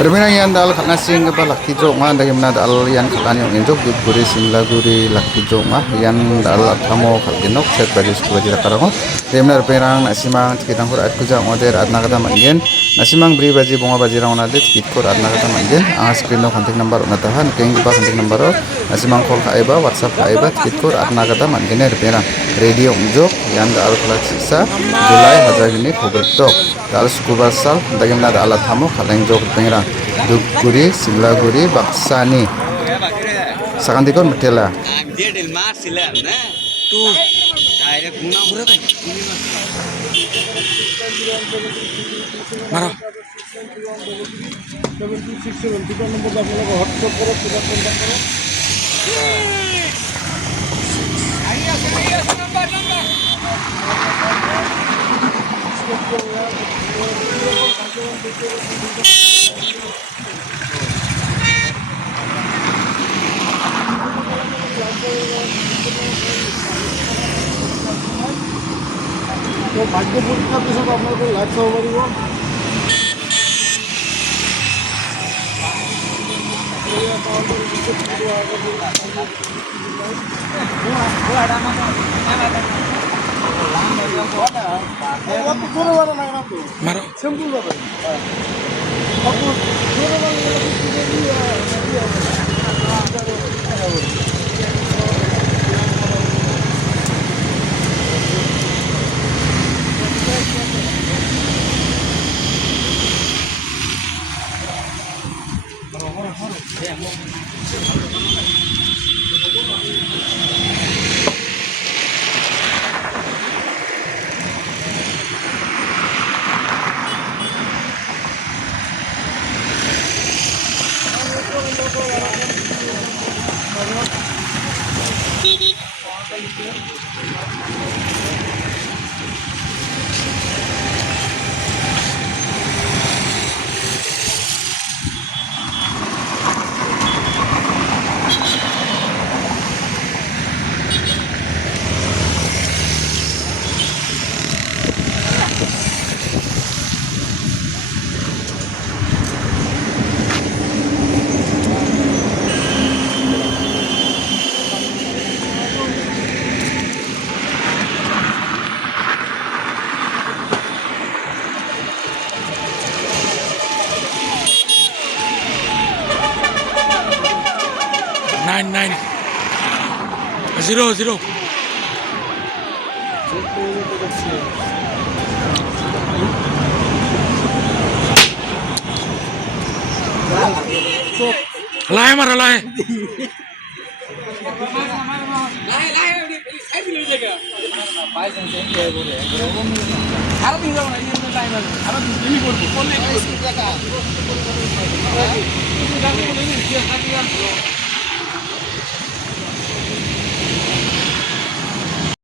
Berbeda yan dal khatna sing ba lakki jok ma da yamna dal yan khatani ong jok dut guri simla guri lakki jok ma yan dal thamo khalgenok set baju skula jira karango yamna perang nasimang tikitang kur at kuja ngoder adna kata mangen nasimang bri baji bonga baji rauna de tikit kur adna kata mangen ang screen no kontak number una tahan keng ba kontak number nasimang call kaiba whatsapp kaiba tikit kur adna kata mangen perang radio jok yan dal khalak sisa Julai hajagini khobretok dal scuba sal da yamna dal thamo khaleng jok pengrang Duguri, Siblaguri, Baksani. Sakandikon metela. Maro. তো ভাগ্য পরীক্ষার পিছনে আপনাদের life সহ পারিব Maro. Simple ব্যাপার Nine. 0. Lai maro lai. Time